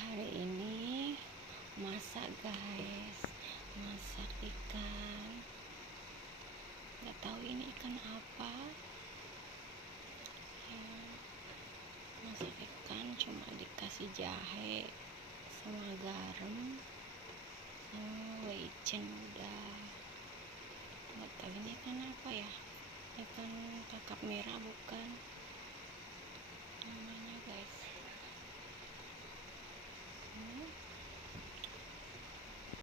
Hari ini masak guys, masak ikan. Nggak tahu ini ikan apa ya. Masak ikan cuma dikasih jahe sama garam sama wicen udah. Nggak tahu ini ikan apa ya, ikan kakap merah bukan.